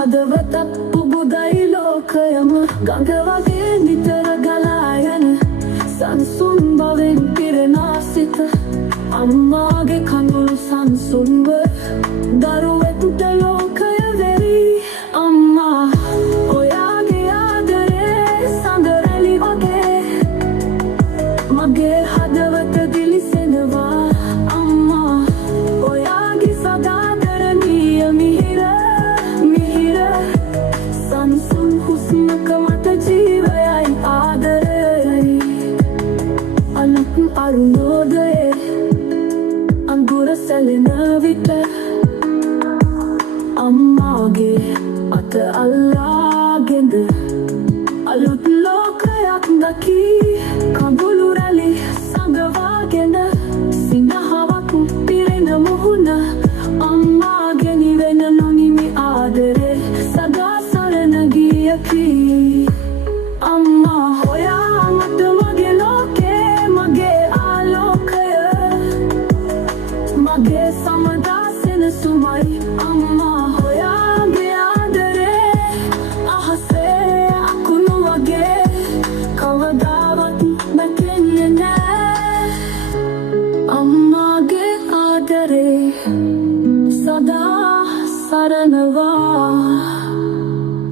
හදවතක් පුබුදයි ලෝකයම ගඟ වගේ නිතර ගලා යන සංසුන් බවෙන් පිරෙනා සිත අම්මාගේ කඳුළු සංසුන්ව දරුවෙකුට ලෝකය වෙරි අම්මා ඔයාගේ ආදරේ සඳ රැලි වගේ මගේ හදවත දිලිසෙනවා අම්මා ඔයාගේ සදාදරණීය මිහිර සංසුන් හුස්මක මට ජීවයයි ආදරයයි අලුත් අරුණෝදයේ අඟුර සැලෙන විට අම්මාගේ අත අල්ලා